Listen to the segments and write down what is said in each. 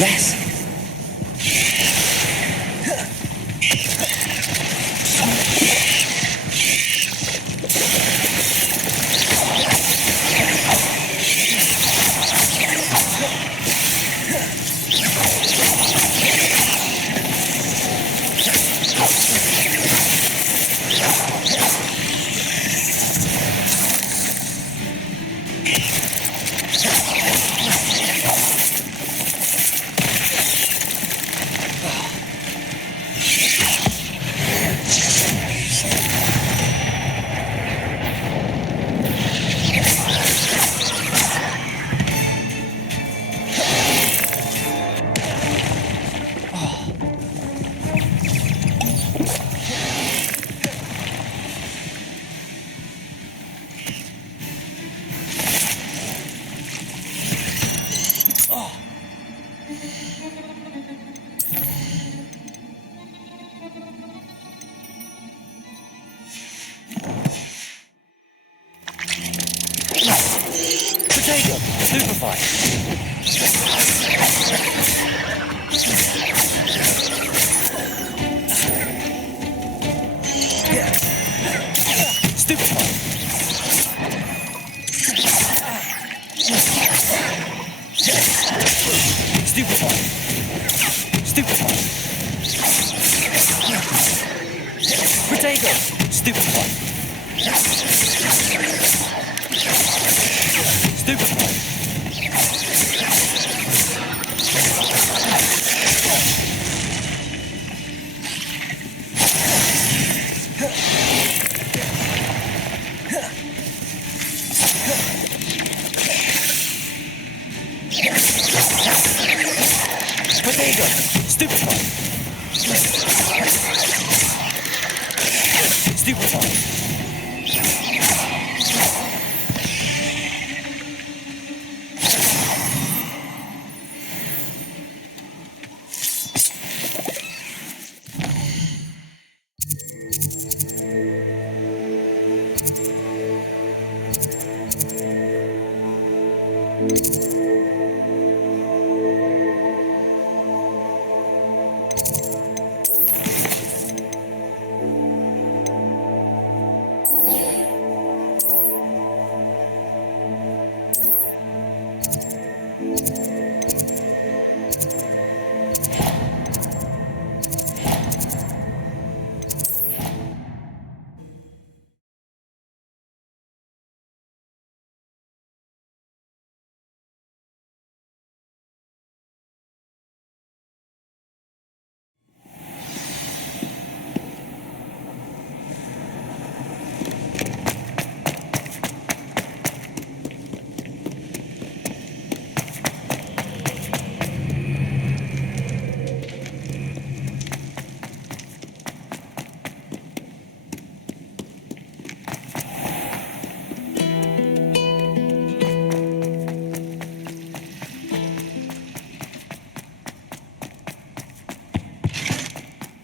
Yes.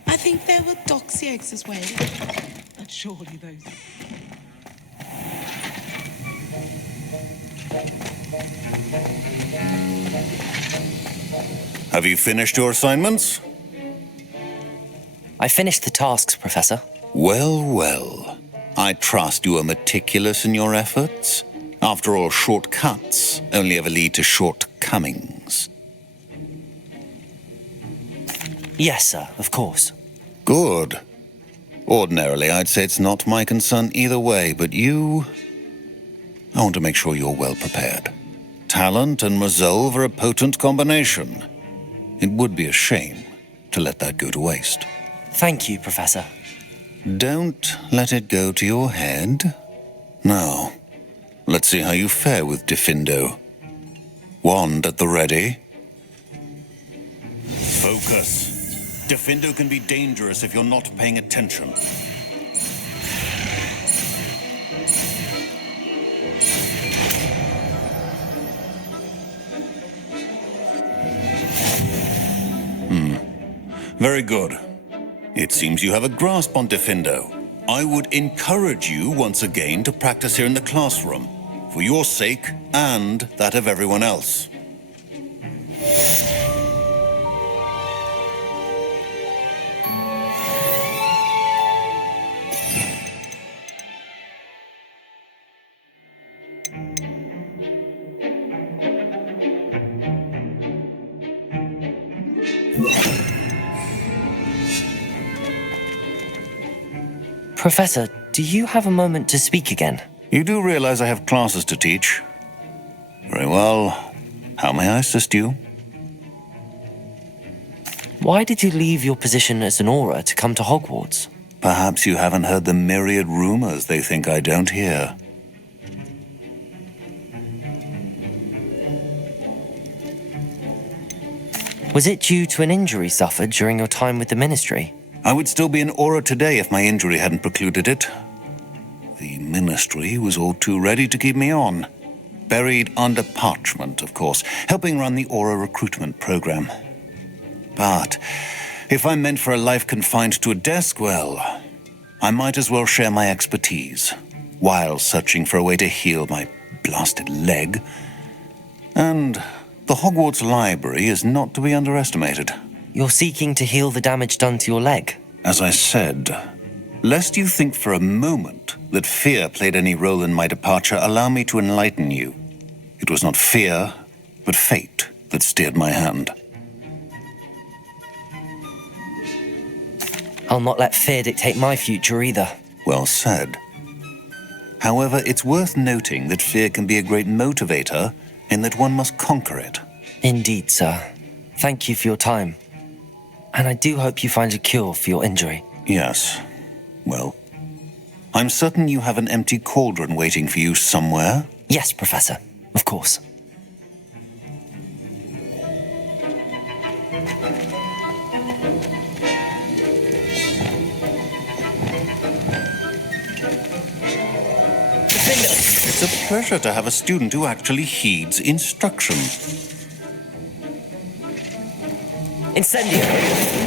I think there were doxy eggs as well. But surely those... Have you finished your assignments? I finished the tasks, Professor. Well, well. I trust you are meticulous in your efforts. After all, shortcuts only ever lead to shortcomings. Yes, sir, of course. Good. Ordinarily, I'd say it's not my concern either way, but you... I want to make sure you're well prepared. Talent and resolve are a potent combination. It would be a shame to let that go to waste. Thank you, Professor. Don't let it go to your head. Now, let's see how you fare with Diffindo. Wand at the ready. Focus. Diffindo can be dangerous if you're not paying attention. Very good. It seems you have a grasp on Diffindo. I would encourage you once again to practice here in the classroom, for your sake and that of everyone else. Professor, do you have a moment to speak again? You do realize I have classes to teach? Very well. How may I assist you? Why did you leave your position as an aura to come to Hogwarts? Perhaps you haven't heard the myriad rumors they think I don't hear. Was it due to an injury suffered during your time with the Ministry? I would still be an aura today if my injury hadn't precluded it. The Ministry was all too ready to keep me on. Buried under parchment, of course, helping run the aura recruitment program. But if I'm meant for a life confined to a desk, well, I might as well share my expertise while searching for a way to heal my blasted leg. And the Hogwarts Library is not to be underestimated. You're seeking to heal the damage done to your leg? As I said, lest you think for a moment that fear played any role in my departure, allow me to enlighten you. It was not fear, but fate that steered my hand. I'll not let fear dictate my future either. Well said. However, it's worth noting that fear can be a great motivator in that one must conquer it. Indeed, sir. Thank you for your time. And I do hope you find a cure for your injury. Yes. Well, I'm certain you have an empty cauldron waiting for you somewhere. Yes, Professor. Of course. It's a pleasure to have a student who actually heeds instruction. Incendio!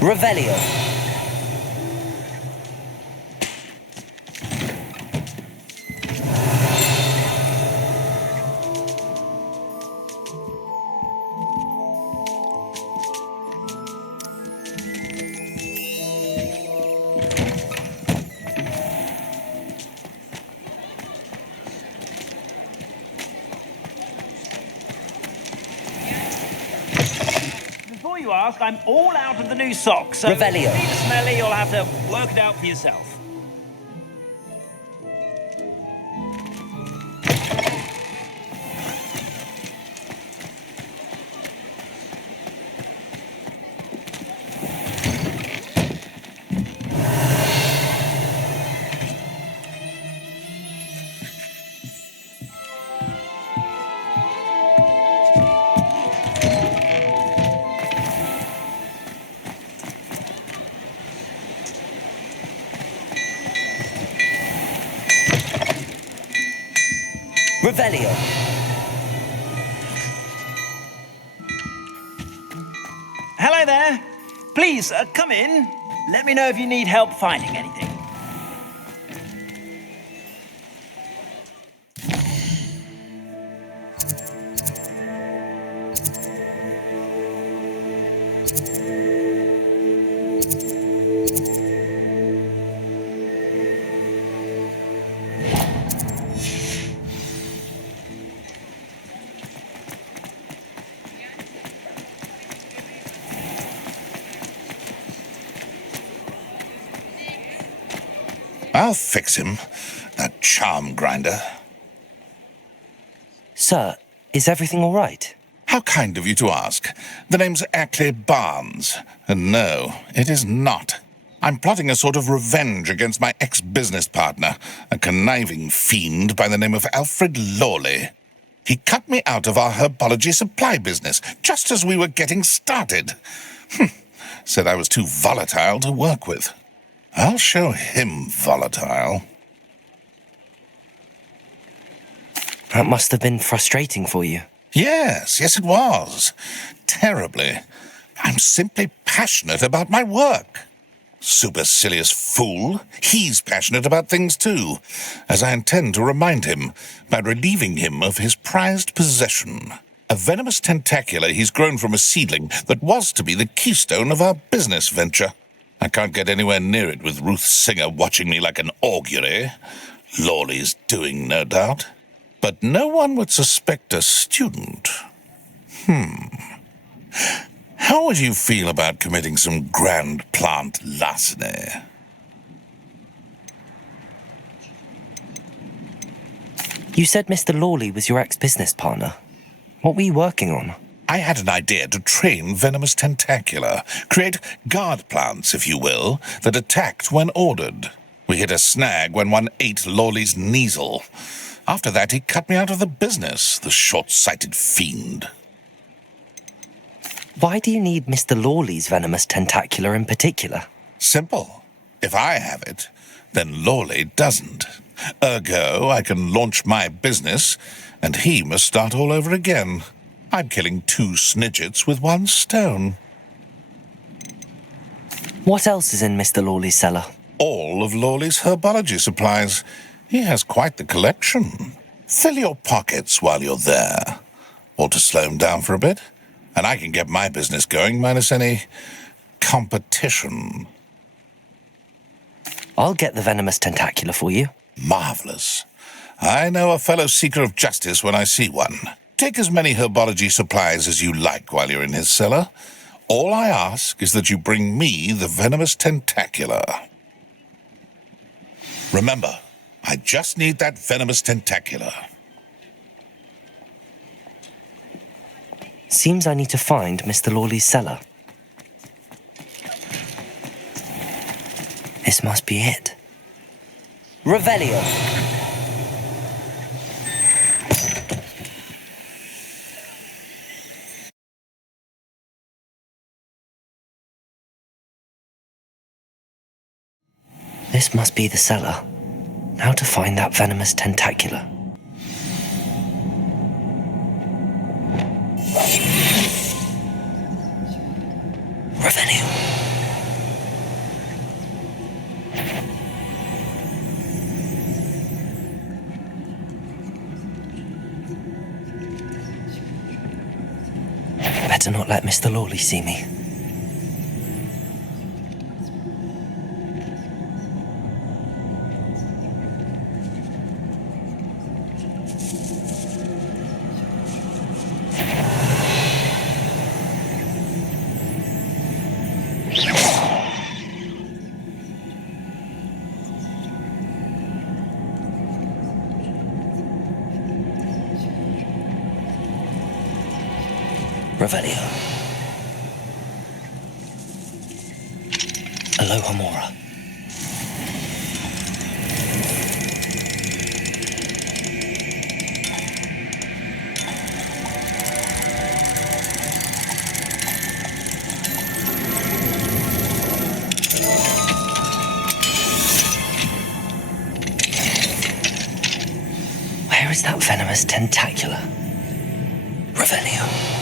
Revelio. Before you ask, I'm all out of the new socks, so Revelio. if you need a smelly, you'll have to work it out for yourself. Revelio. Hello there. Please, come in. Let me know if you need help finding anything. I'll fix him, that charm grinder. Sir, is everything all right? How kind of you to ask. The name's Ackley Barnes, and no, it is not. I'm plotting a sort of revenge against my ex-business partner, a conniving fiend by the name of Alfred Lawley. He cut me out of our herbology supply business just as we were getting started. Said I was too volatile to work with. I'll show him volatile. That must have been frustrating for you. Yes, it was. Terribly. I'm simply passionate about my work. Supercilious fool. He's passionate about things too, as I intend to remind him by relieving him of his prized possession. A venomous tentacula he's grown from a seedling that was to be the keystone of our business venture. I can't get anywhere near it with Ruth Singer watching me like an augury. Lawley's doing, no doubt. But no one would suspect a student. How would you feel about committing some grand plant larceny? You said Mr. Lawley was your ex-business partner. What were you working on? I had an idea to train venomous tentacula, create guard plants, if you will, that attacked when ordered. We hit a snag when one ate Lawley's Kneasel. After that, he cut me out of the business, the short-sighted fiend. Why do you need Mr. Lawley's venomous tentacula in particular? Simple. If I have it, then Lawley doesn't. Ergo, I can launch my business, and he must start all over again. I'm killing 2 snidgets with 1 stone. What else is in Mr. Lawley's cellar? All of Lawley's herbology supplies. He has quite the collection. Fill your pockets while you're there. Or to slow him down for a bit, and I can get my business going minus any competition. I'll get the venomous tentacula for you. Marvelous. I know a fellow seeker of justice when I see one. Take as many herbology supplies as you like while you're in his cellar. All I ask is that you bring me the venomous tentacula. Remember, I just need that venomous tentacula. Seems I need to find Mr. Lawley's cellar. This must be it. Revelio. This must be the cellar. How to find that venomous tentacula? Revenue. Better not let Mr. Lawley see me. Revelio. Alohomora. Where is Is that venomous tentacula? Revelio.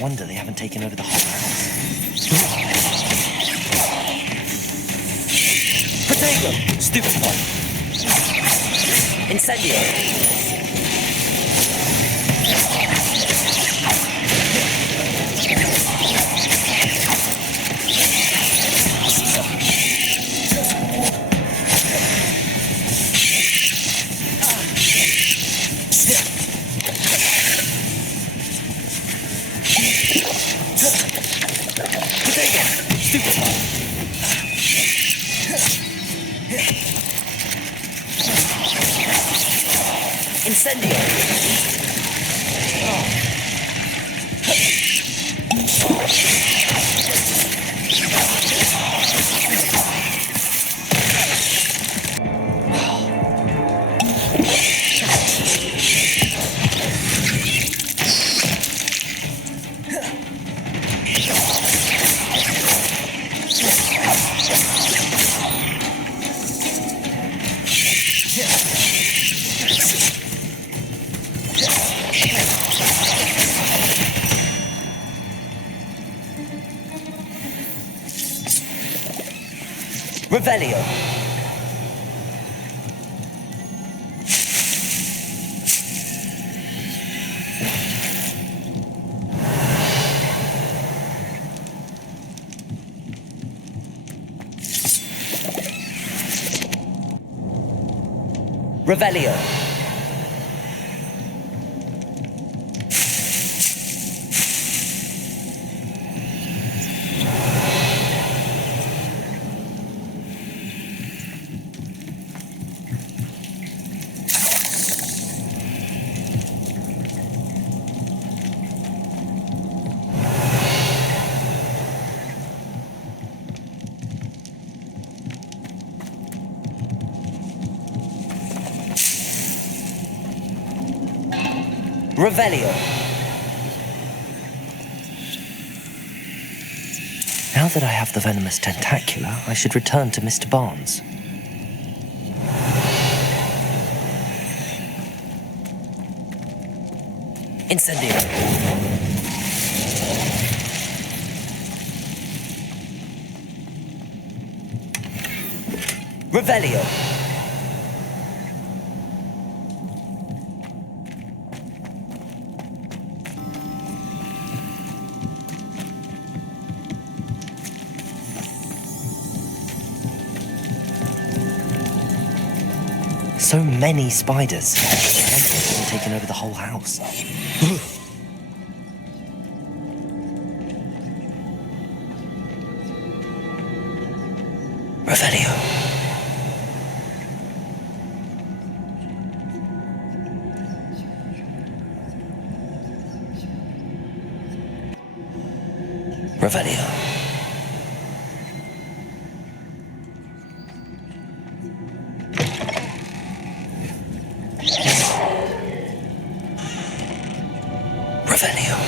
Wonder they haven't taken over the whole house. Potato! Stupid one! Incendio! Revelio. Revelio. Revelio. Now that I have the venomous tentacula, I should return to Mr. Barnes. Incendio. Revelio. So many spiders. I wonder if they've taken over the whole house. Revelio. Revelio. Revelio.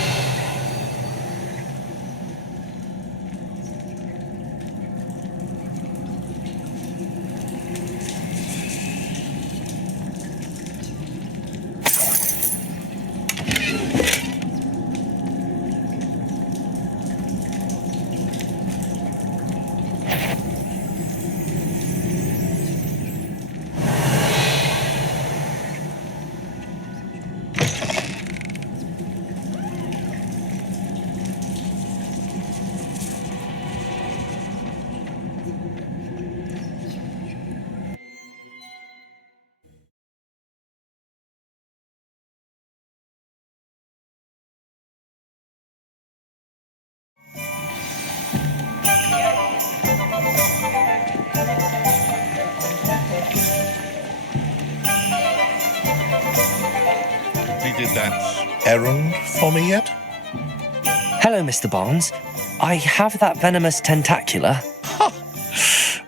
Completed that errand for me yet? Hello, Mr. Barnes. I have that venomous tentacula.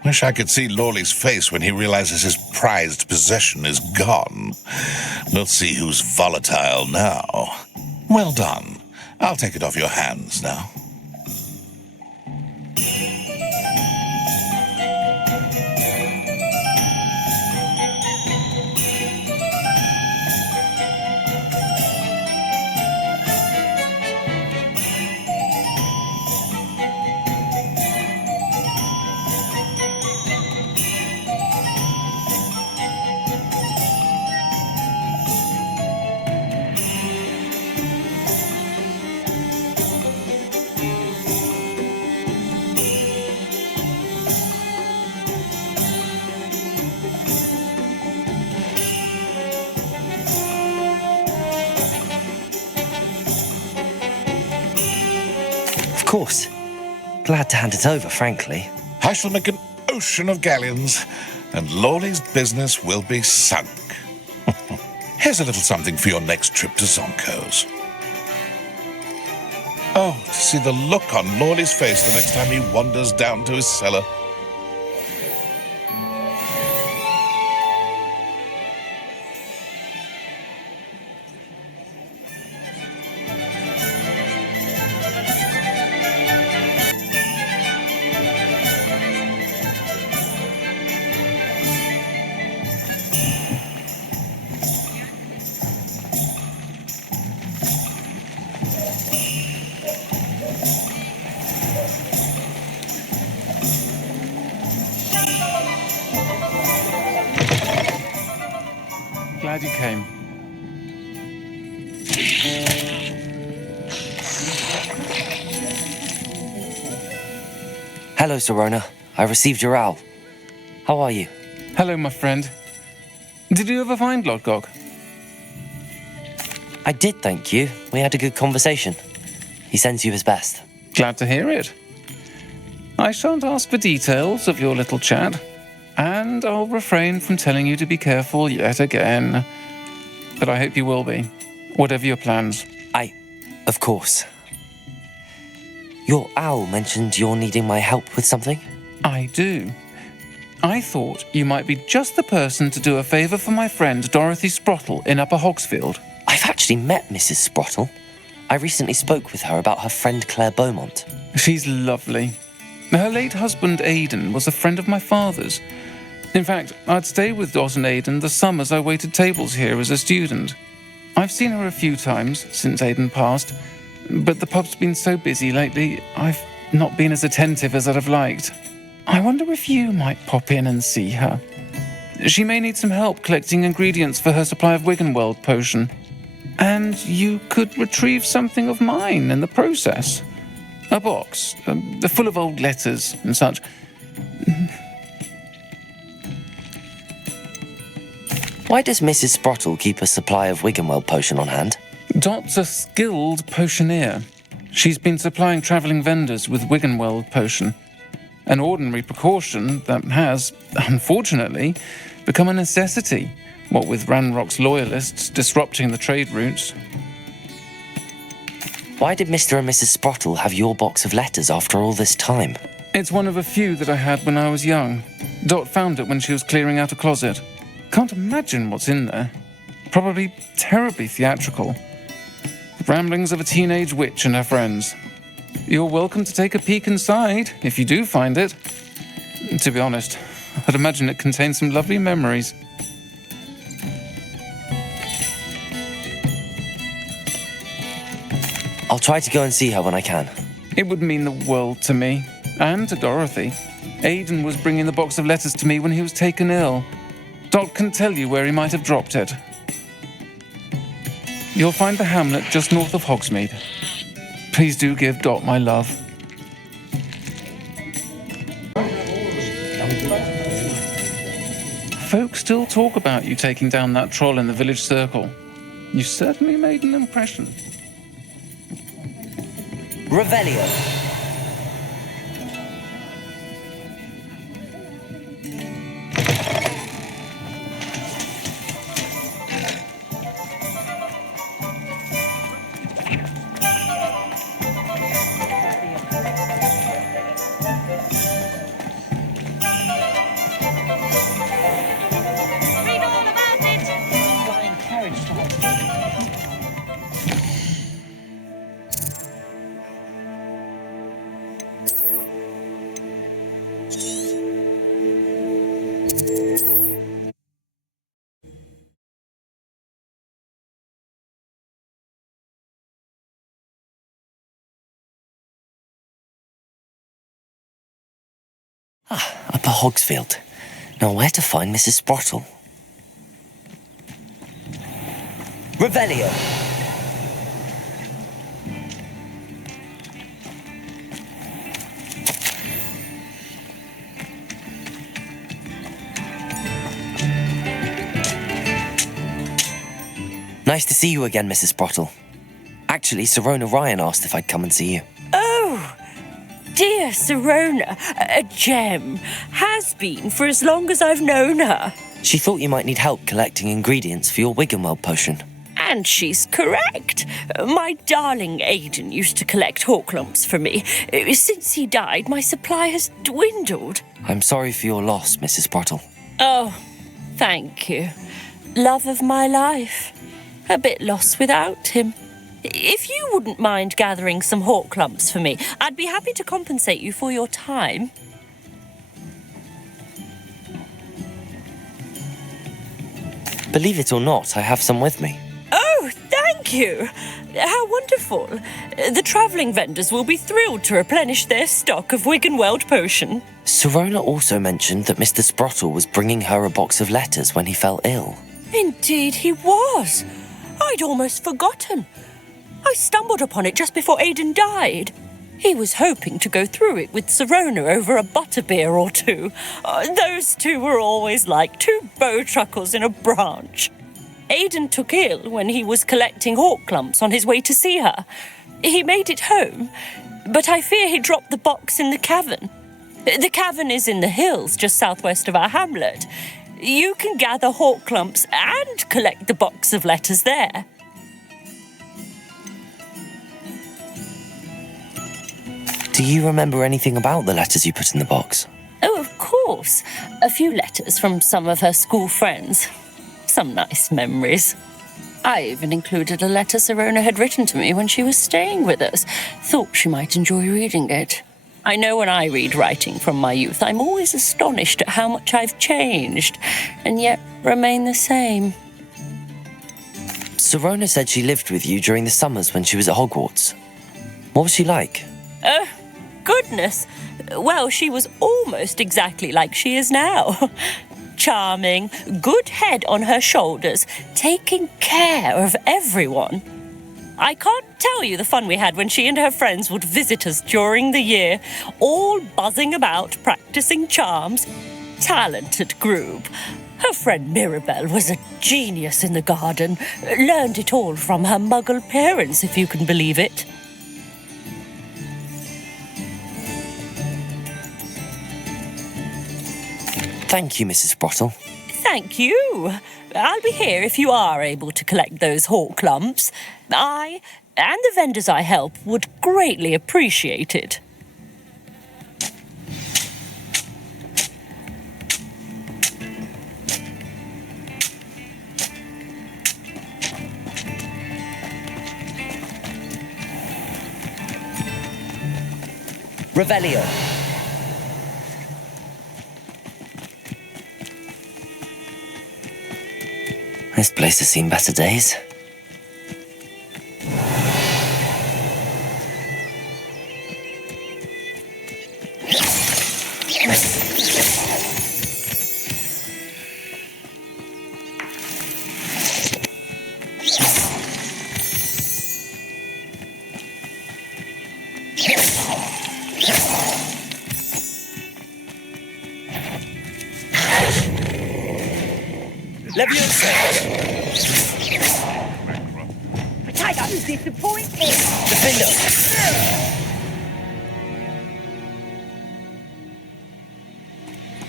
Wish I could see Lawley's face when he realizes his prized possession is gone. We'll see who's volatile now. Well done. I'll take it off your hands now. Of course. Glad to hand it over, frankly. I shall make an ocean of galleons, and Lawley's business will be sunk. Here's a little something for your next trip to Zonko's. Oh, to see the look on Lawley's face the next time he wanders down to his cellar. Glad you came. Hello, Sirona. I received your owl. How are you? Hello, my friend. Did you ever find Lodgok? I did, thank you. We had a good conversation. He sends you his best. Glad to hear it. I shan't ask for details of your little chat, and I'll refrain from telling you to be careful yet again. But I hope you will be, whatever your plans. Of course. Your owl mentioned you're needing my help with something? I do. I thought you might be just the person to do a favour for my friend Dorothy Sprottle in Upper Hogsfield. I've actually met Mrs. Sprottle. I recently spoke with her about her friend Claire Beaumont. She's lovely. Her late husband Aidan was a friend of my father's. In fact, I'd stay with Dot and Aidan the summers I waited tables here as a student. I've seen her a few times since Aidan passed, but the pub's been so busy lately, I've not been as attentive as I'd have liked. I wonder if you might pop in and see her. She may need some help collecting ingredients for her supply of Wiggenweld potion. And you could retrieve something of mine in the process. A box, full of old letters and such. Why does Mrs. Sprottle keep a supply of Wiggenweld potion on hand? Dot's a skilled potioneer. She's been supplying travelling vendors with Wiggenweld potion. An ordinary precaution that has, unfortunately, become a necessity, what with Ranrock's loyalists disrupting the trade routes. Why did Mr. and Mrs. Sprottle have your box of letters after all this time? It's one of a few that I had when I was young. Dot found it when she was clearing out a closet. Can't imagine what's in there. Probably terribly theatrical. The ramblings of a teenage witch and her friends. You're welcome to take a peek inside, if you do find it. To be honest, I'd imagine it contains some lovely memories. I'll try to go and see her when I can. It would mean the world to me, and to Dorothy. Aidan was bringing the box of letters to me when he was taken ill. Dot can tell you where he might have dropped it. You'll find the hamlet just north of Hogsmeade. Please do give Dot my love. Folk still talk about you taking down that troll in the village circle. You certainly made an impression. Revelio. Read all about it. I encouraged her. Upper Hogsfield. Now where to find Mrs. Sprottle? Revelio. Nice to see you again, Mrs. Sprottle. Actually, Sirona Ryan asked if I'd come and see you. Oh, dear Sirona, a gem. Has been for as long as I've known her. She thought you might need help collecting ingredients for your Wiggenweld potion. And she's correct. My darling Aidan used to collect hawk lumps for me. Since he died, my supply has dwindled. I'm sorry for your loss, Mrs. Sprottle. Oh, thank you. Love of my life. A bit lost without him. If you wouldn't mind gathering some hawk lumps for me, I'd be happy to compensate you for your time. Believe it or not, I have some with me. Oh, thank you. How wonderful. The travelling vendors will be thrilled to replenish their stock of Wiggenweld potion. Sirona also mentioned that Mr. Sprottle was bringing her a box of letters when he fell ill. Indeed he was. I'd almost forgotten. I stumbled upon it just before Aidan died. He was hoping to go through it with Sirona over a butterbeer or two. Those two were always like two bowtruckles in a branch. Aidan took ill when he was collecting hawk lumps on his way to see her. He made it home, but I fear he dropped the box in the cavern. The cavern is in the hills just southwest of our hamlet. You can gather hawk lumps and collect the box of letters there. Do you remember anything about the letters you put in the box? Oh, of course. A few letters from some of her school friends. Some nice memories. I even included a letter Sirona had written to me when she was staying with us. Thought she might enjoy reading it. I know when I read writing from my youth, I'm always astonished at how much I've changed, and yet remain the same. Sirona said she lived with you during the summers when she was at Hogwarts. What was she like? Oh, goodness. Well, she was almost exactly like she is now. Charming, good head on her shoulders, taking care of everyone. I can't tell you the fun we had when she and her friends would visit us during the year, all buzzing about, practicing charms. Talented group. Her friend Mirabelle was a genius in the garden. Learned it all from her muggle parents, if you can believe it. Thank you, Mrs. Sprottle. Thank you. I'll be here if you are able to collect those hawk lumps. I and the vendors I help would greatly appreciate it. Revelio. This place has seen better days. Leviosa. Tiger, disappointed. Diffindo.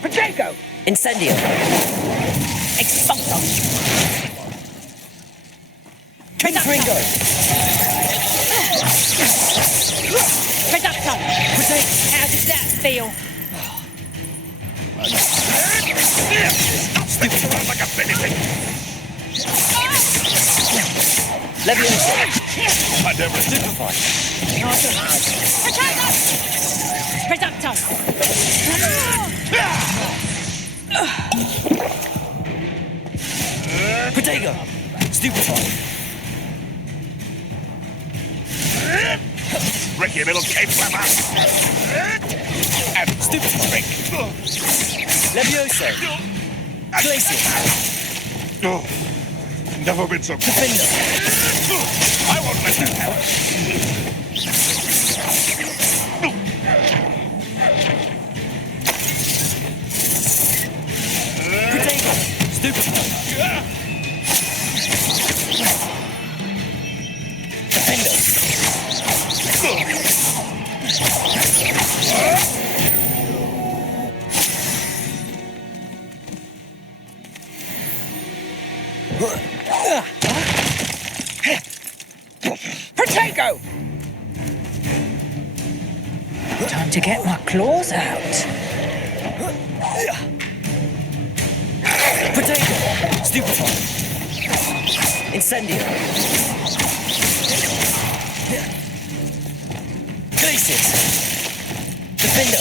Potato. Incendio. Expulso. Diffindo. Diterbitkan. How does that feel? Leviosa. Stupefy. Potato. Potato. Stupefy. Ricky, little cape flapper. And stupefy. Leviosa. Glacier. Oh, never been so good. Diffindo. I won't let that happen. Potato. Stupefy. Diffindo. Potato. Time to get my claws out. Potato. Stupefy. Incendio. Glaciers. Diffindo.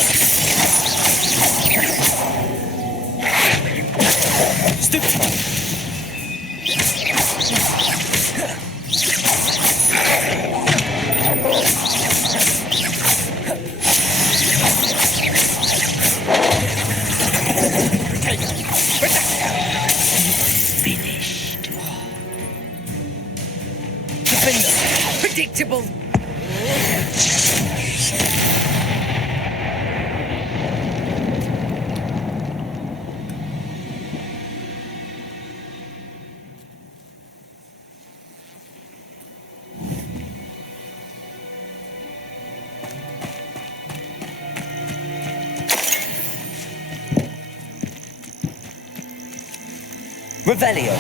Stupefy. Finished. Diffindo. Predictable. Revelio.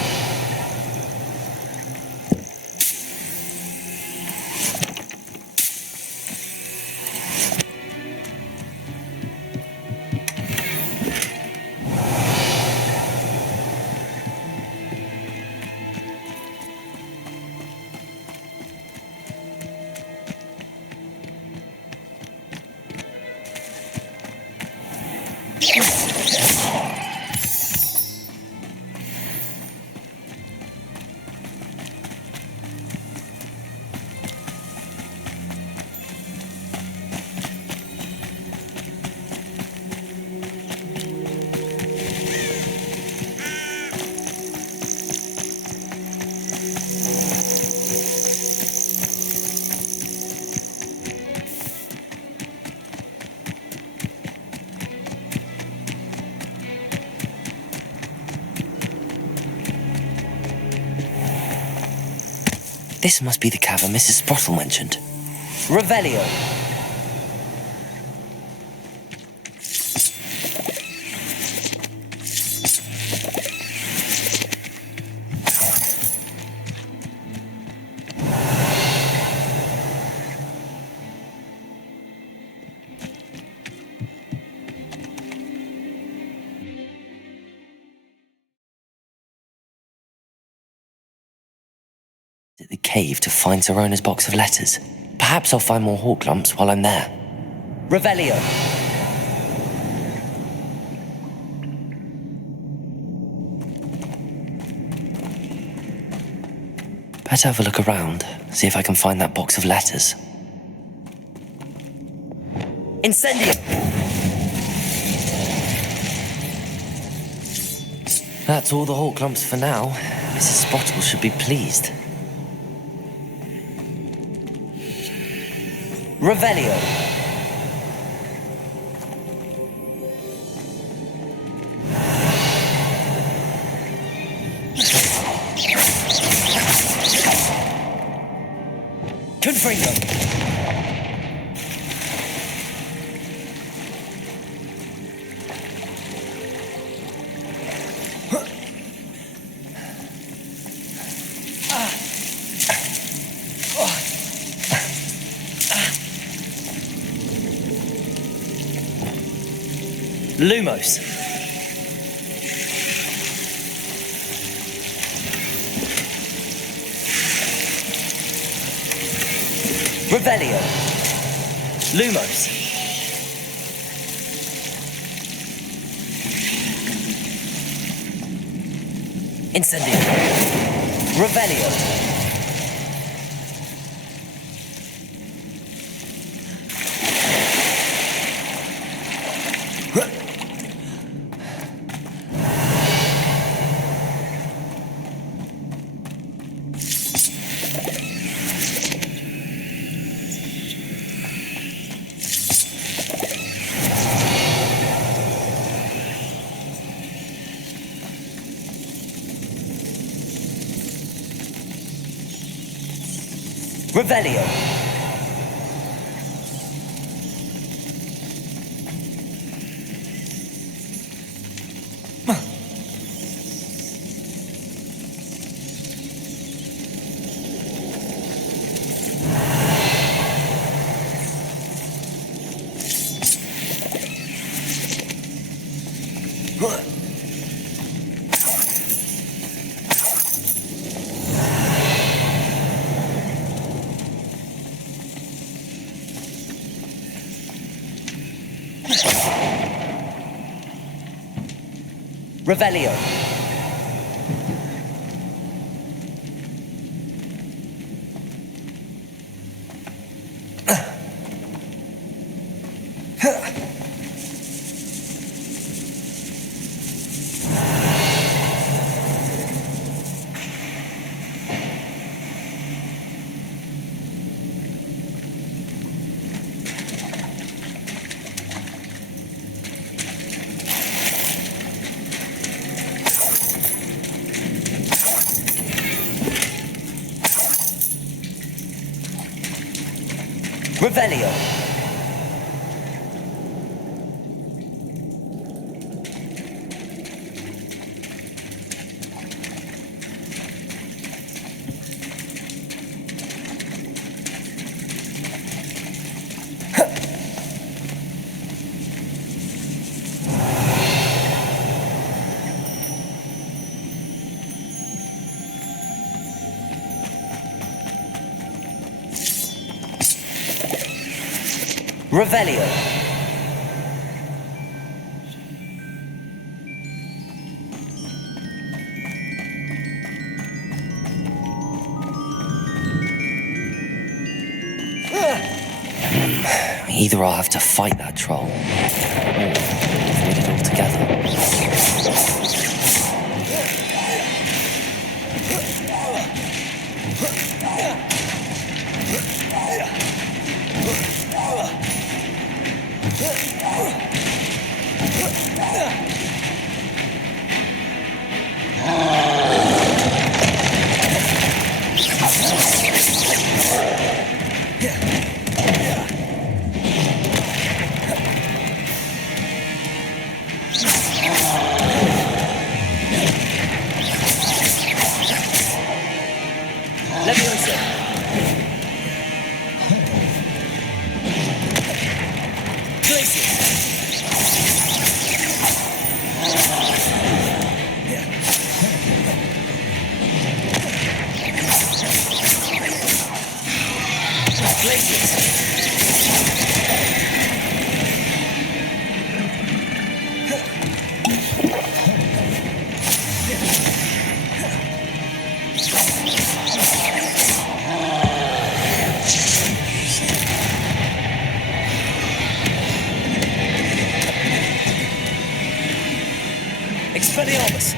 This must be the cavern Mrs. Sprottle mentioned. Revelio. cave to find Sirona's box of letters. Perhaps I'll find more hawk lumps while I'm there. Revelio! Better have a look around, see if I can find that box of letters. Incendio! That's all the hawk lumps for now. Mrs. Spottle should be pleased. Revelio! Confringo! Lumos. Revelio. Lumos. Incendio. Revelio. Revelio. Revelio. Revelio. Revelio. Either I'll have to fight that troll, or avoid it altogether. Expelliarmus!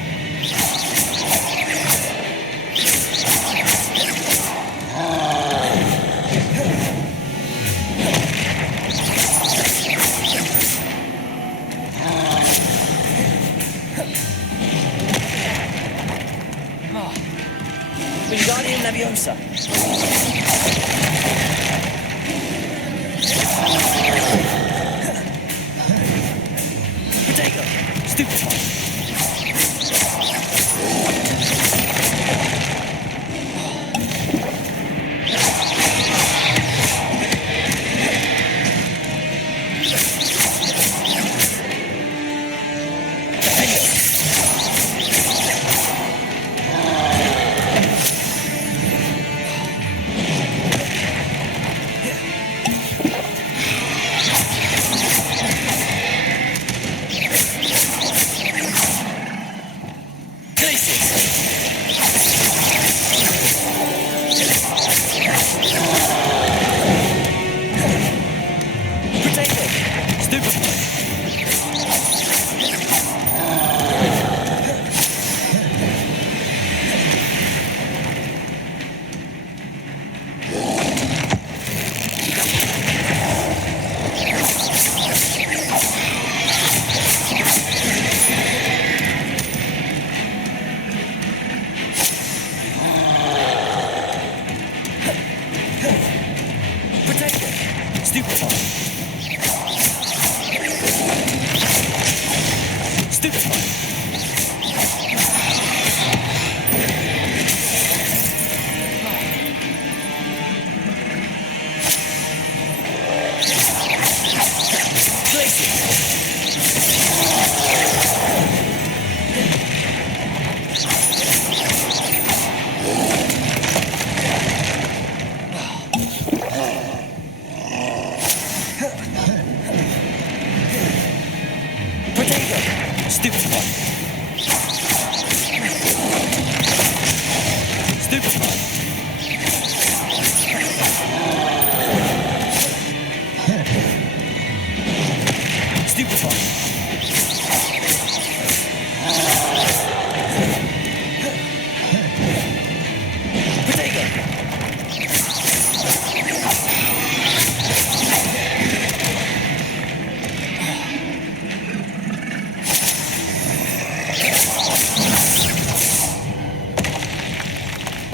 Wingardium Leviosa! Potato! Stupefy!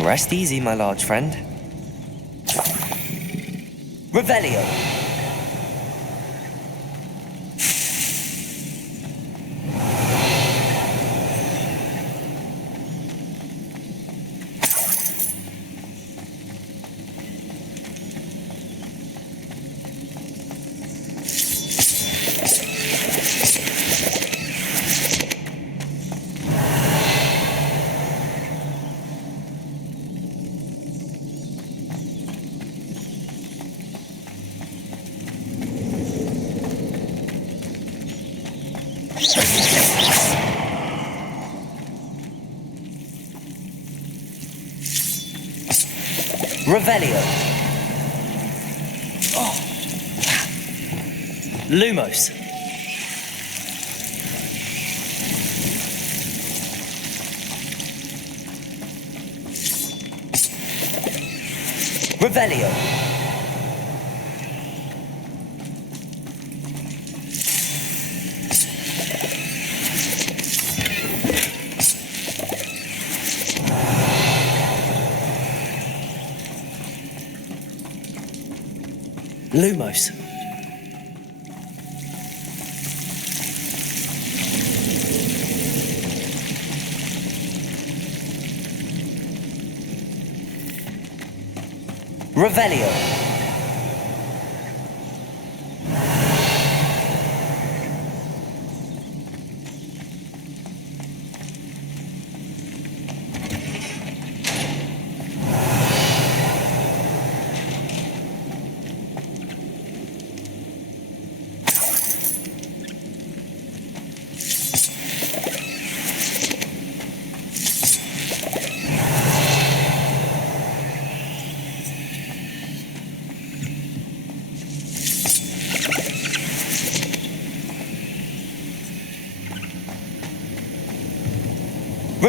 Rest easy, my large friend. Revelio. Revelio. Oh. Lumos. Revelio. Lumos. Revelio.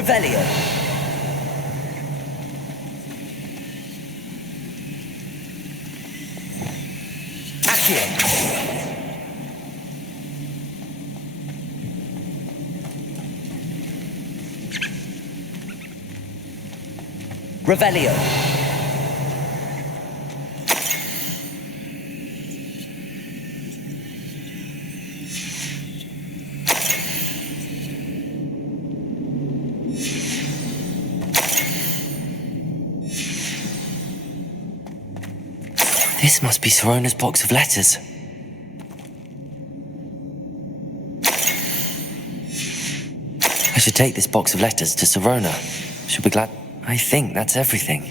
Revelio. Accio. Revelio. This must be Sirona's box of letters. I should take this box of letters to Sirona. She'll be glad. I think that's everything.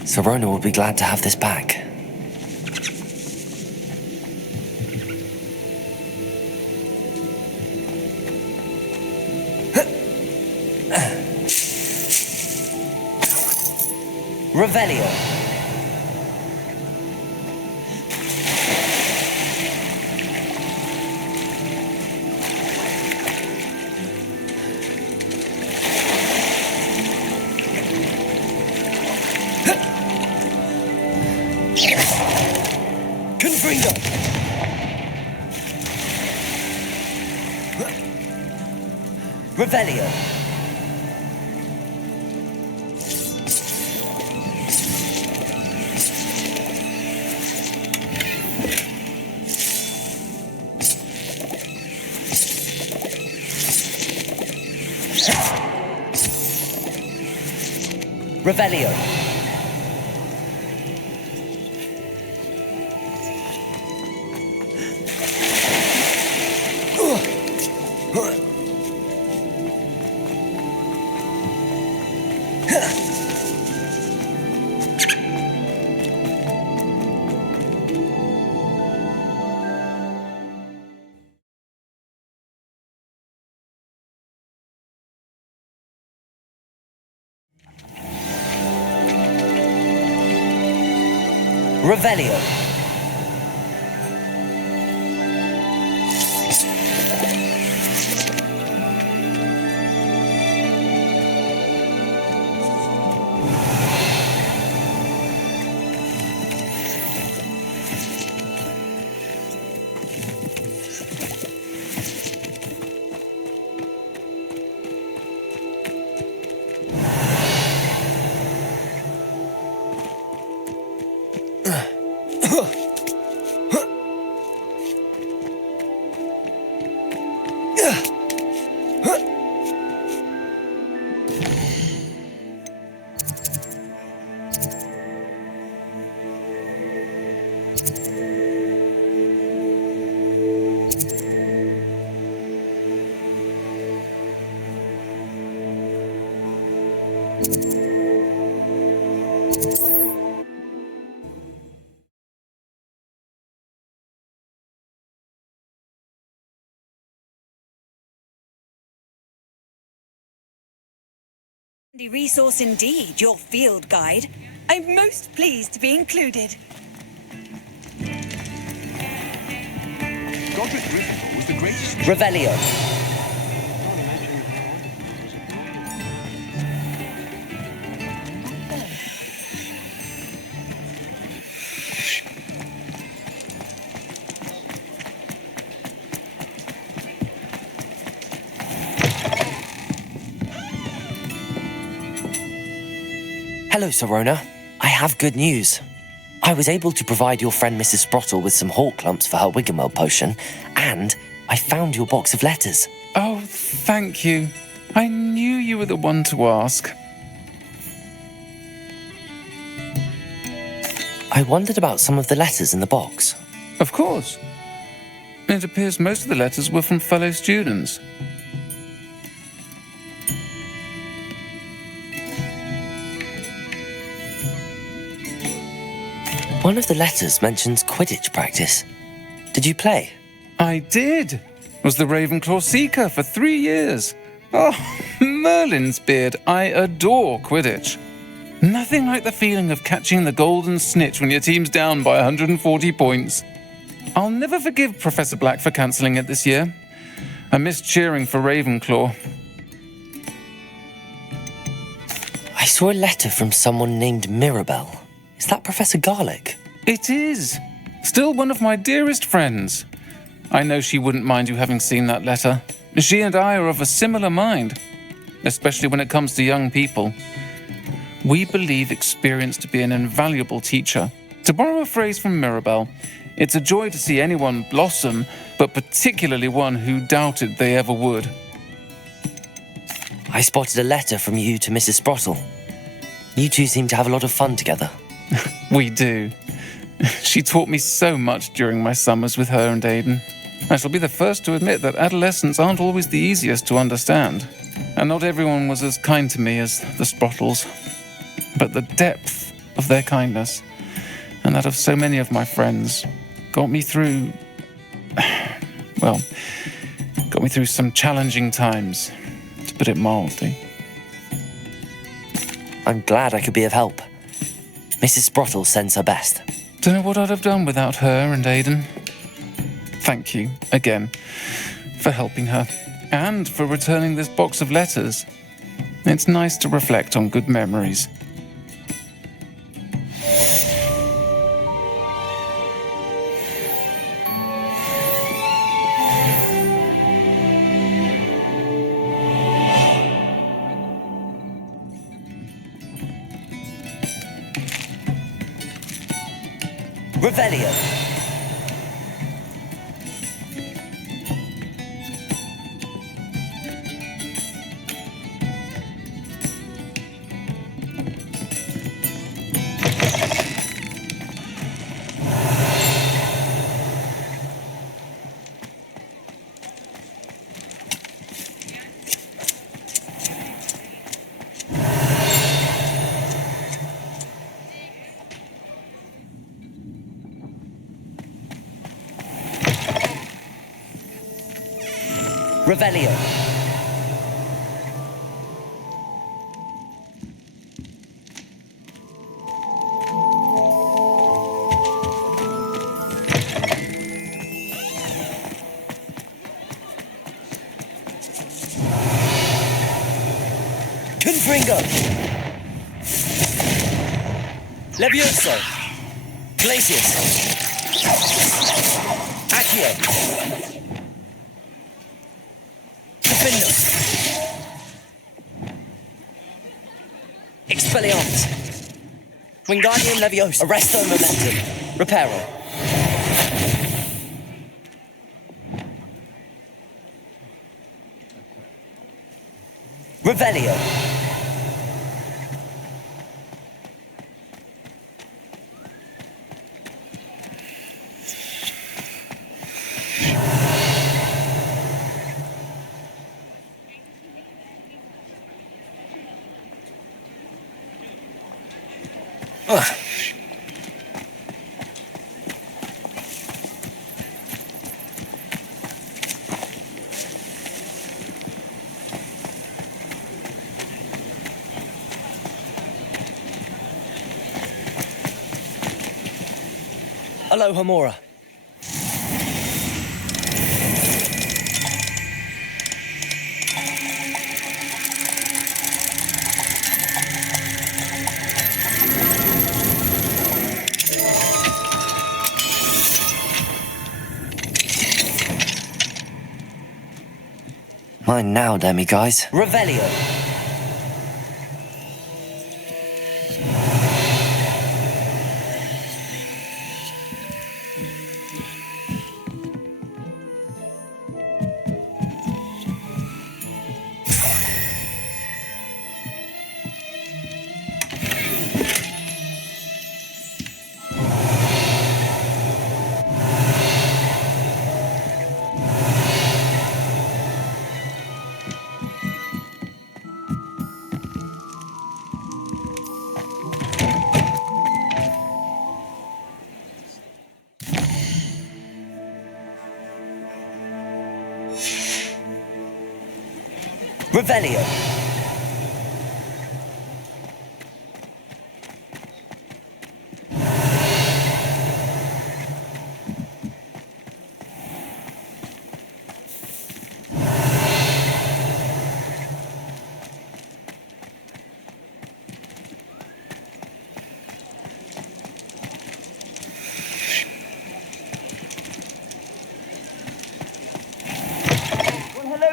Sirona will be glad to have this back. Revelio. Diffindo. Revelio. Revelio. Revelio. Handy resource indeed, your field guide. I'm most pleased to be included. Godric Gryffindor was the greatest... Revelio. Hello, Sirona. I have good news. I was able to provide your friend Mrs. Sprottle with some hawk lumps for her Wiggenweld potion, and I found your box of letters. Oh, thank you. I knew you were the one to ask. I wondered about some of the letters in the box. Of course. It appears most of the letters were from fellow students. One of the letters mentions Quidditch practice. Did you play? I did. Was the Ravenclaw Seeker for 3 years. Oh, Merlin's beard. I adore Quidditch. Nothing like the feeling of catching the golden snitch when your team's down by 140 points. I'll never forgive Professor Black for cancelling it this year. I missed cheering for Ravenclaw. saw a letter from someone named Mirabelle. Is that Professor Garlick? It is. Still one of my dearest friends. I know she wouldn't mind you having seen that letter. She and I are of a similar mind, especially when it comes to young people. We believe experience to be an invaluable teacher. To borrow a phrase from Mirabelle, it's a joy to see anyone blossom, but particularly one who doubted they ever would. I spotted a letter from you to Mrs. Sprottle. You two seem to have a lot of fun together. We do. She taught me so much during my summers with her and Aidan. I shall be the first to admit that adolescents aren't always the easiest to understand, and not everyone was as kind to me as the Sprottles. But the depth of their kindness, and that of so many of my friends, got me through some challenging times, to put it mildly. I'm glad I could be of help. Mrs. Sprottle sends her best. Don't know what I'd have done without her and Aidan. Thank you, again, for helping her, and for returning this box of letters. It's nice to reflect on good memories. Revelio. Revelio. Confringo. Levioso. Glacius. Accio. Diffindo. Expelliarmus. Wingardium Leviosa. Arresto Momentum. Reparo. Revelio. Alohomora. Mine now, demiguise. Revelio. Revelio.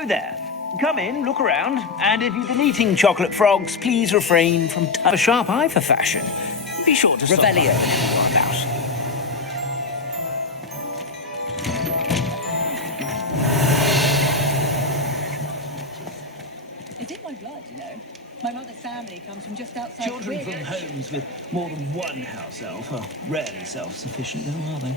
there. Come in, look around, and if you've been eating chocolate frogs, please refrain from a sharp eye for fashion. Be sure to stop by Revelio. when you find out. It's in my blood, you know. My mother's family comes from just outside Children the from homes with more than one house elf are rarely self-sufficient, though, are they?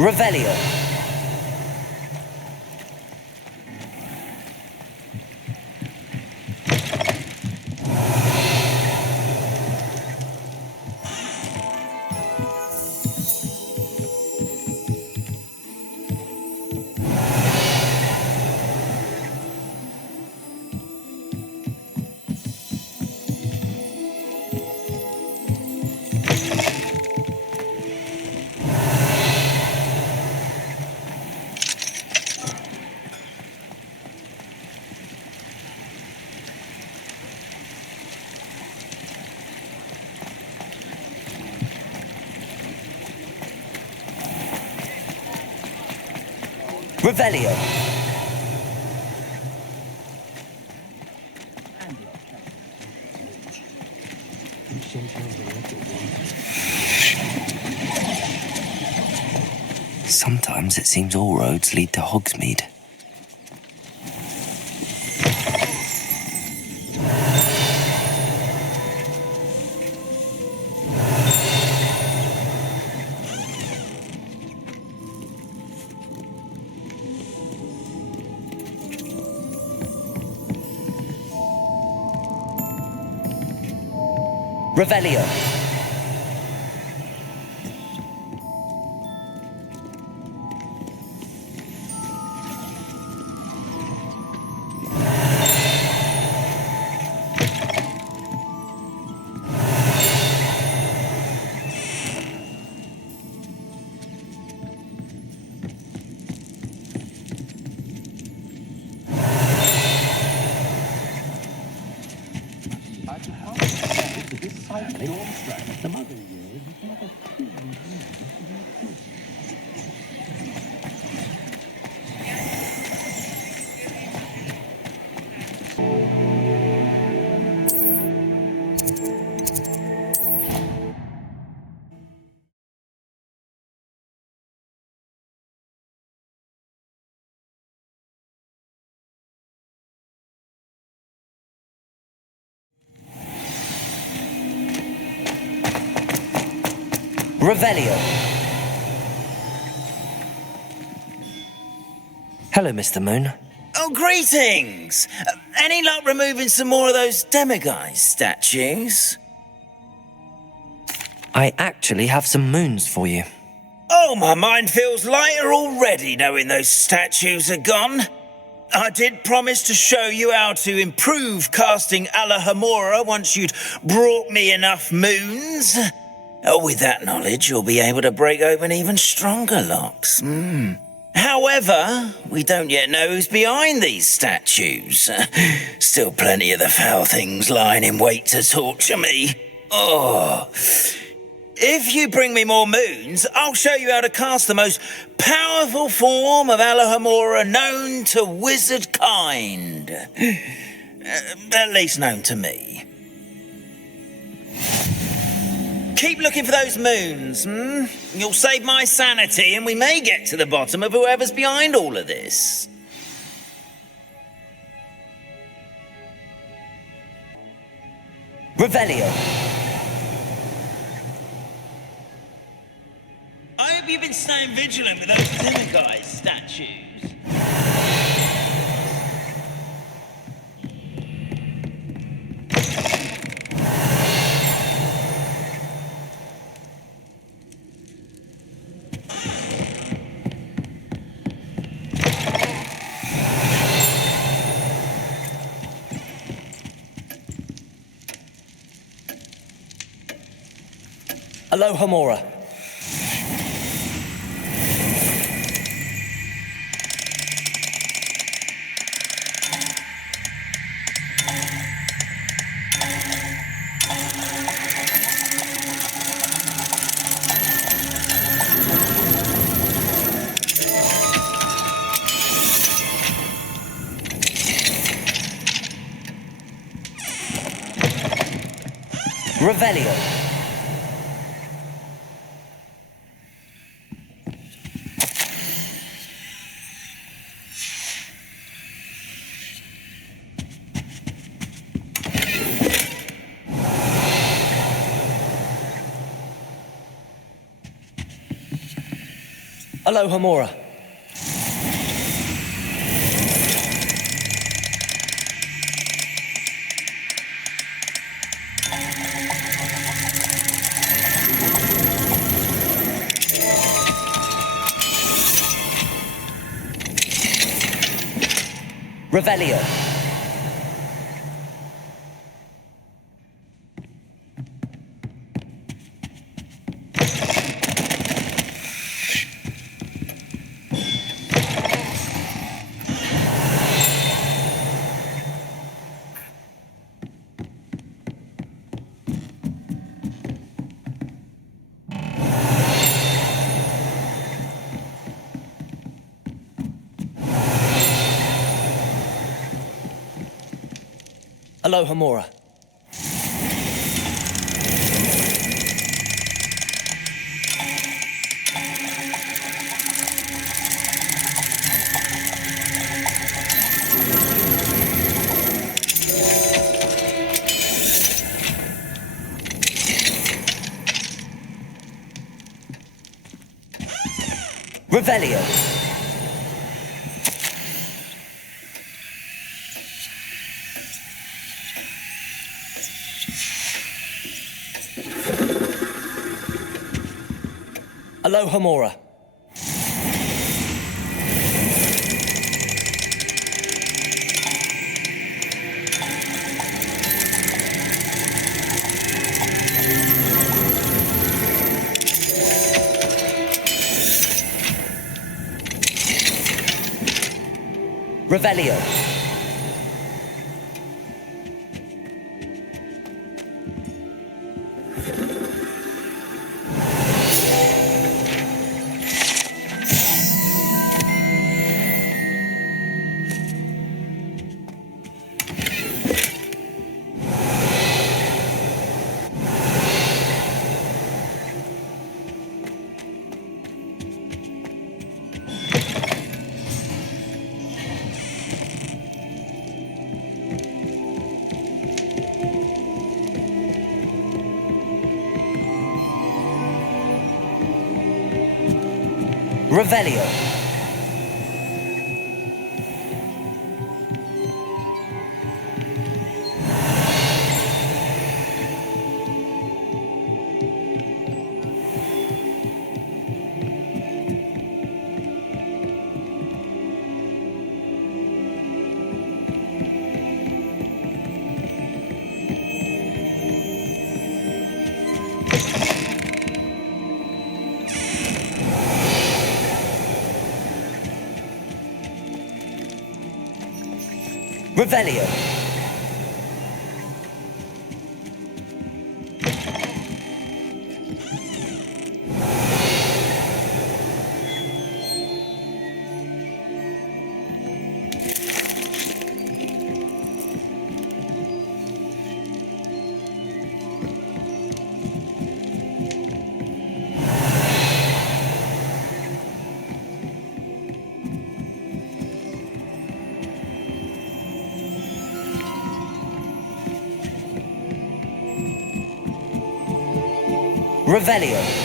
Revelio. Revelio. Sometimes it seems all roads lead to Hogsmeade. Revelio. Revelio. Hello, Mr. Moon. Oh, greetings! Any luck removing some more of those demiguise statues? I actually have some moons for you. Oh, my mind feels lighter already knowing those statues are gone. I did promise to show you how to improve casting Alohomora once you'd brought me enough moons. Oh, with that knowledge, you'll be able to break open even stronger locks. However, we don't yet know who's behind these statues. Still plenty of the foul things lying in wait to torture me. Oh. If you bring me more moons, I'll show you how to cast the most powerful form of Alohomora known to wizard kind. At least known to me. Keep looking for those moons, You'll save my sanity and we may get to the bottom of whoever's behind all of this. Revelio. I hope you've been staying vigilant with those demiguise statues. Alohomora. Revelio. Alohomora. Revelio. Alohomora. Revelio. Alohomora. Revelio. Revelio. Revelio. Revelio.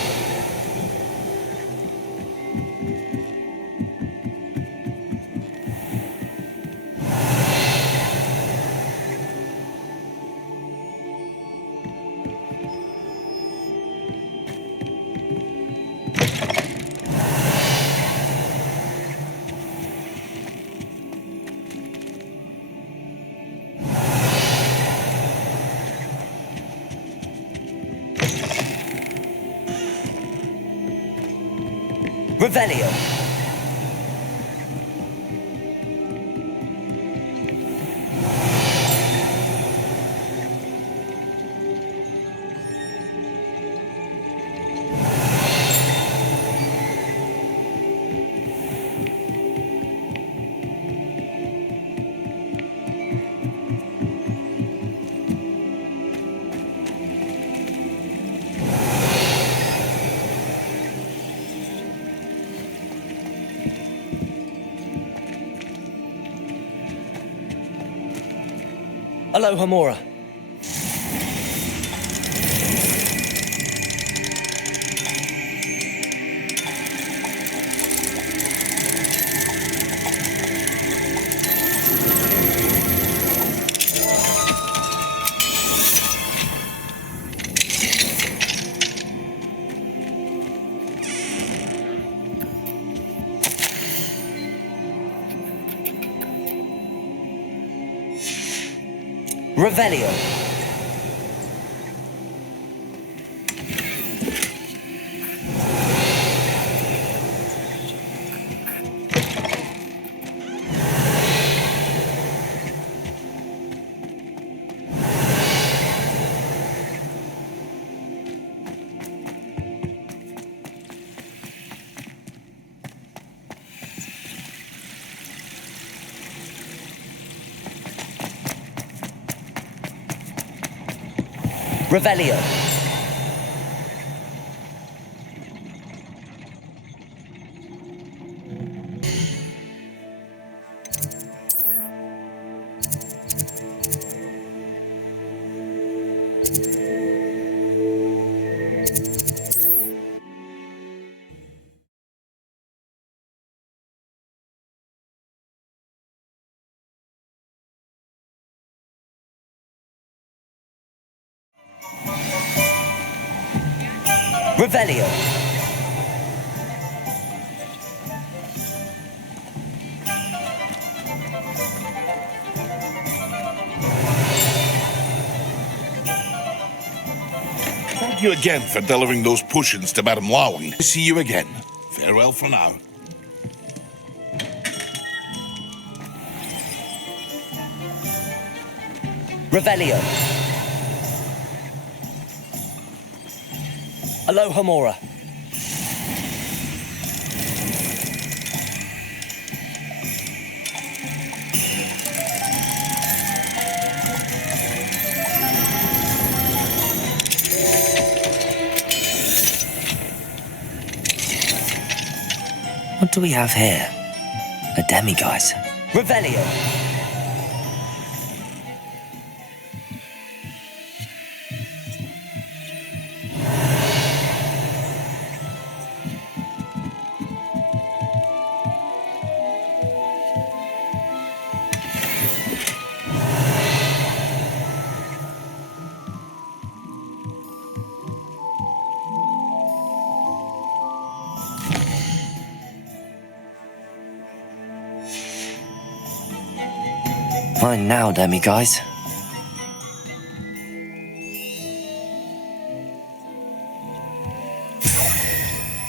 Revelio. Alohomora. Revelio. Revelio. Revelio. Thank you again for delivering those potions to Madame Lawing. See you again. Farewell for now. Revelio. Alohomora. What do we have here? A demiguise. Revelio. Fine now, demiguise.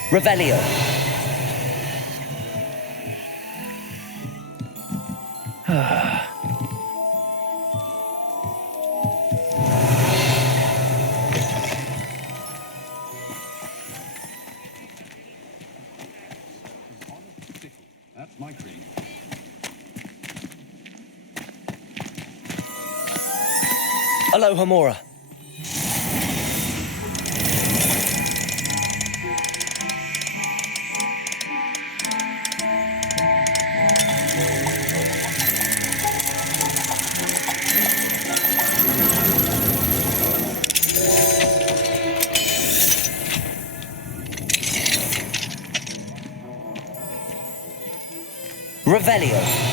Revelio. That's my creed. Alohomora. Revelio.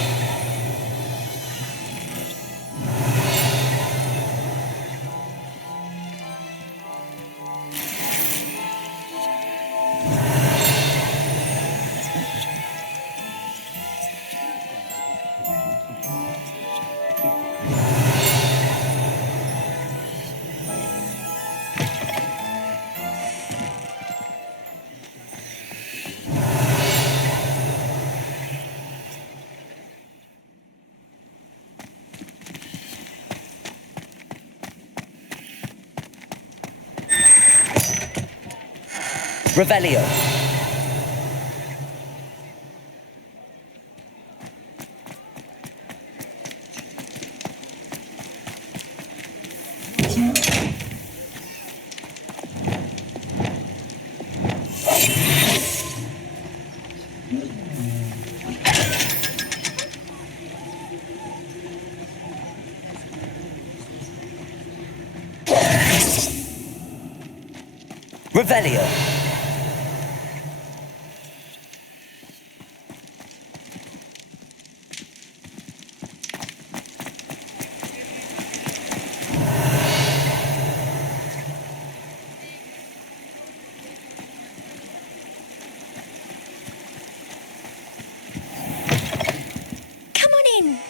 Revelio. Revelio.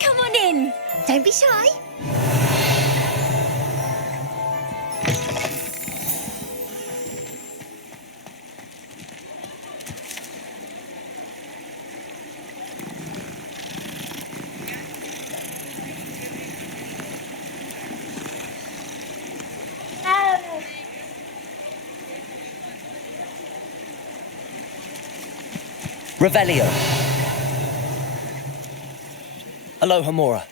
Come on in. Don't be shy. Revelio. Alohomora.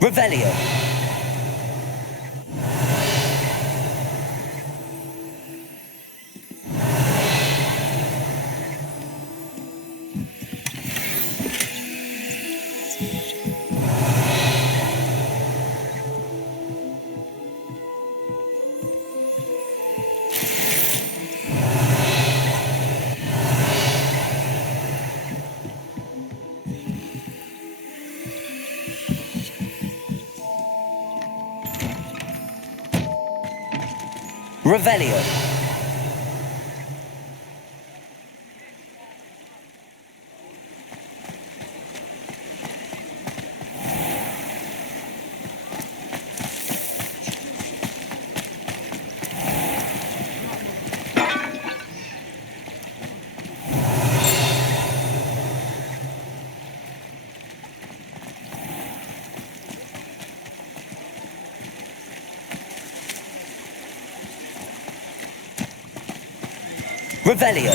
Revelio. Revelio. Revelio.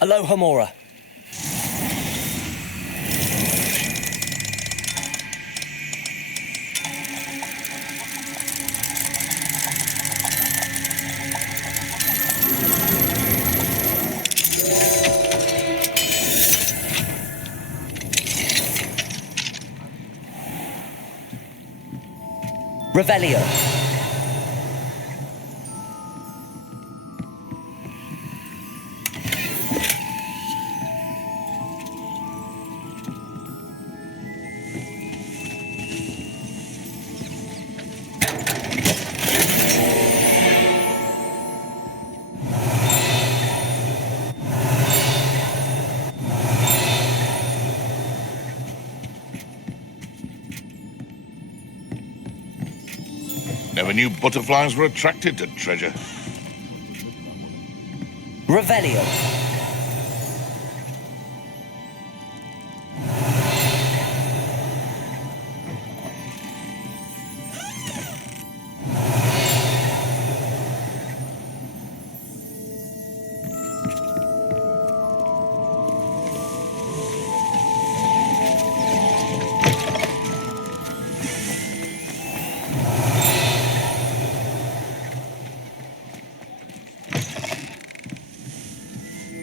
Alohomora. Revelio. Never knew butterflies were attracted to treasure. Revelio.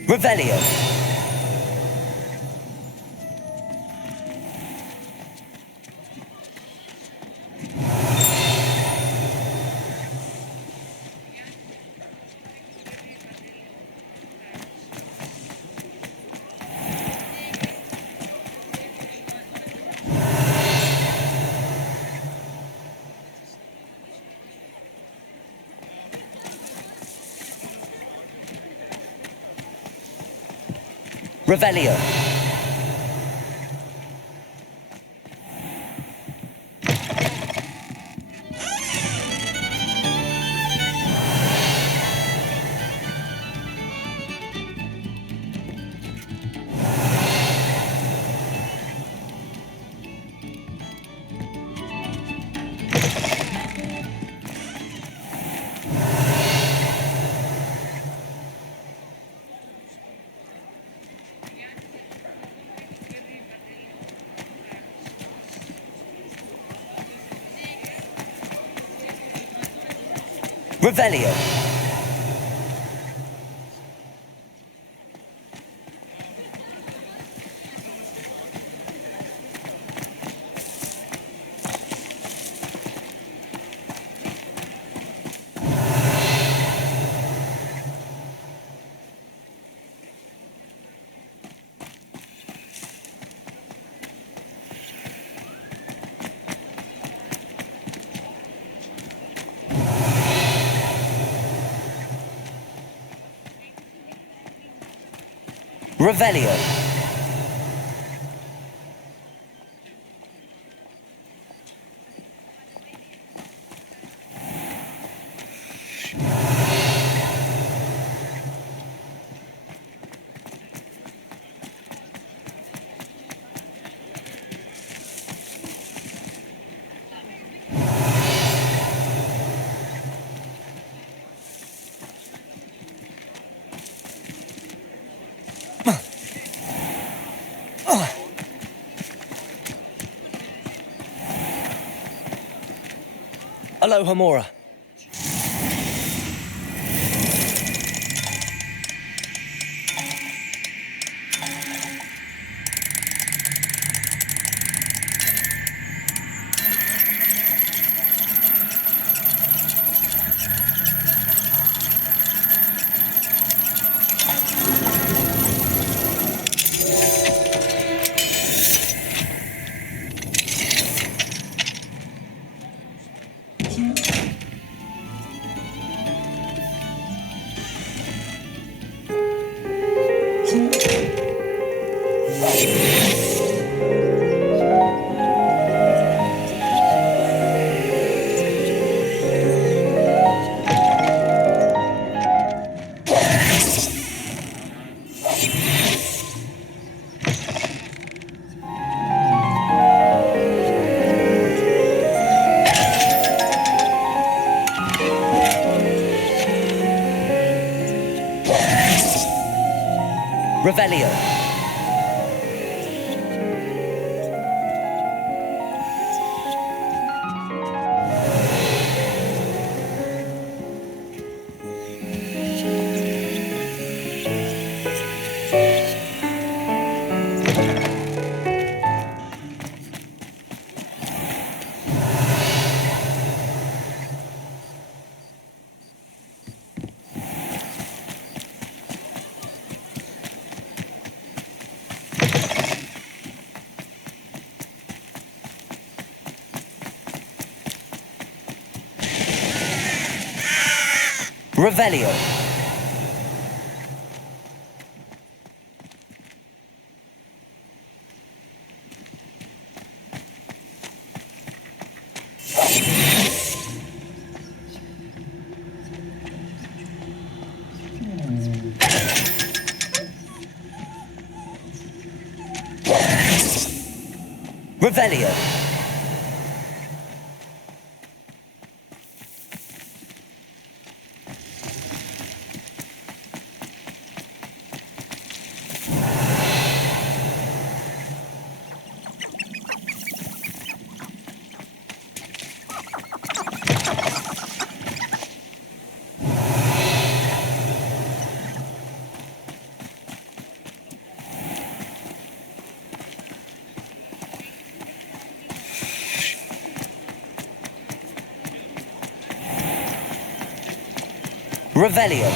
Revelio. Revelio. Revelio. Revelio. Alohomora. Revelio. Revelio. Revelio. Revelio.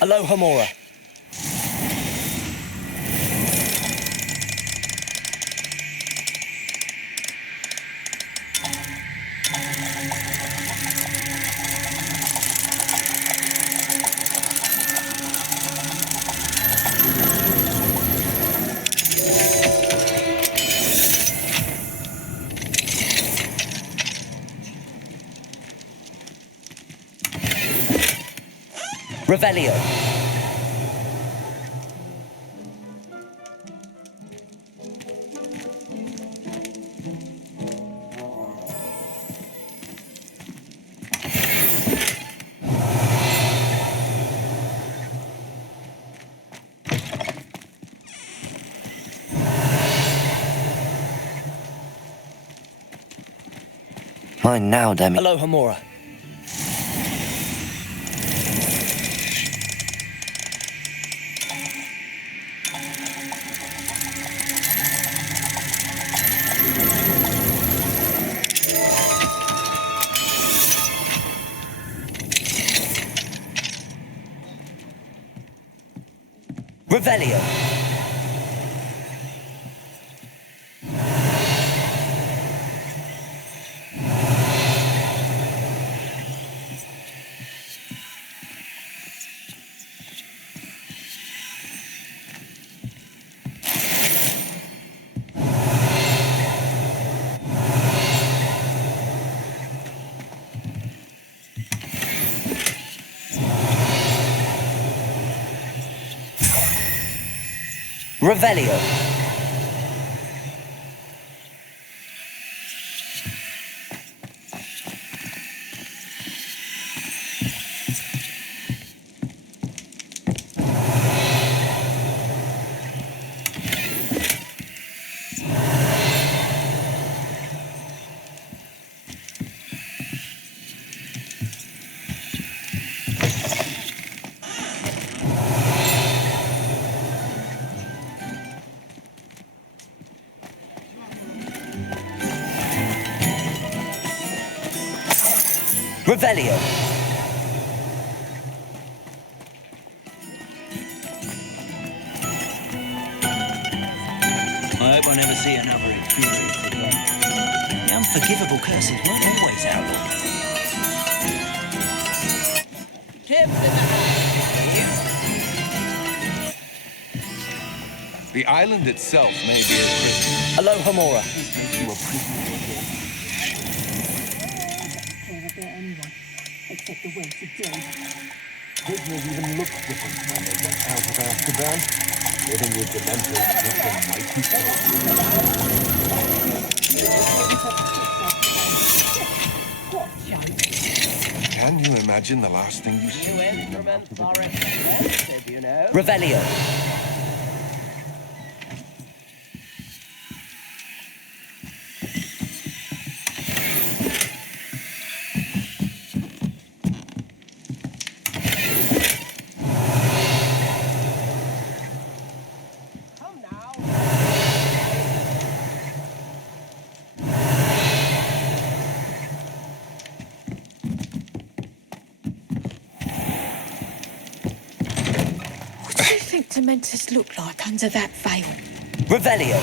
Alohomora. Revelio. Mine now, Demi. Alohomora. Revelio. Revelio. Revelio. I hope I never see another experience again. The unforgivable curses won't always outlawed. The island itself may be a prison. Alohomora. Except the way today. Prisoners even look different when they get out of Azkaban. Living with dementors with a mighty soul. Can you imagine the last thing you see? Revelio. What do Dementors look like under that veil? Revelio.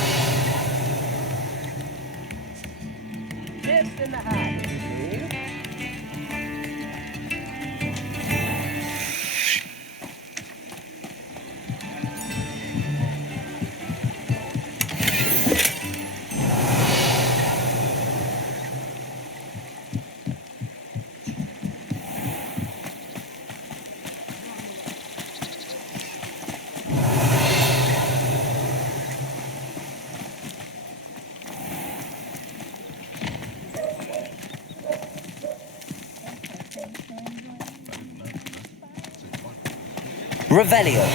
Fist in the hat, please. Revelio.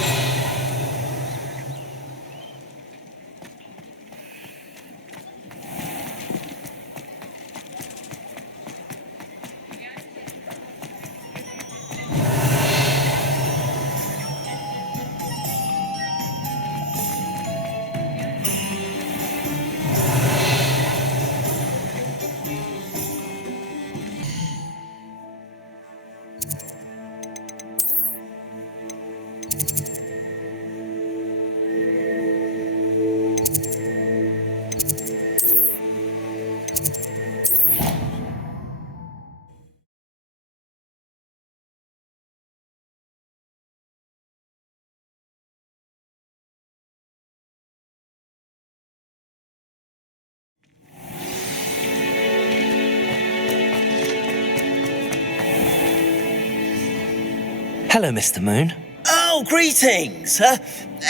Hello, Mr. Moon. Oh, greetings.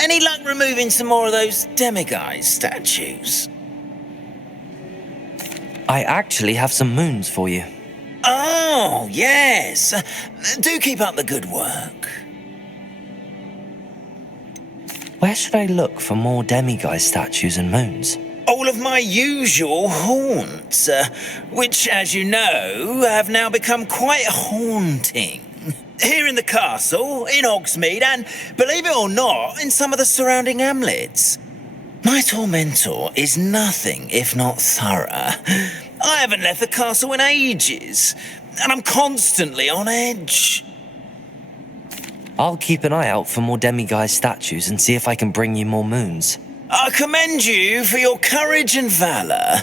Any luck removing some more of those demiguise statues? I actually have some moons for you. Oh, yes. Do keep up the good work. Where should I look for more demiguise statues and moons? All of my usual haunts, which, as you know, have now become quite haunting. Here in the castle, in Hogsmeade, and, believe it or not, in some of the surrounding hamlets. My tormentor is nothing if not thorough. I haven't left the castle in ages, and I'm constantly on edge. I'll keep an eye out for more demiguise statues and see if I can bring you more moons. I commend you for your courage and valour,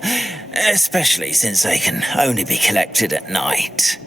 especially since they can only be collected at night.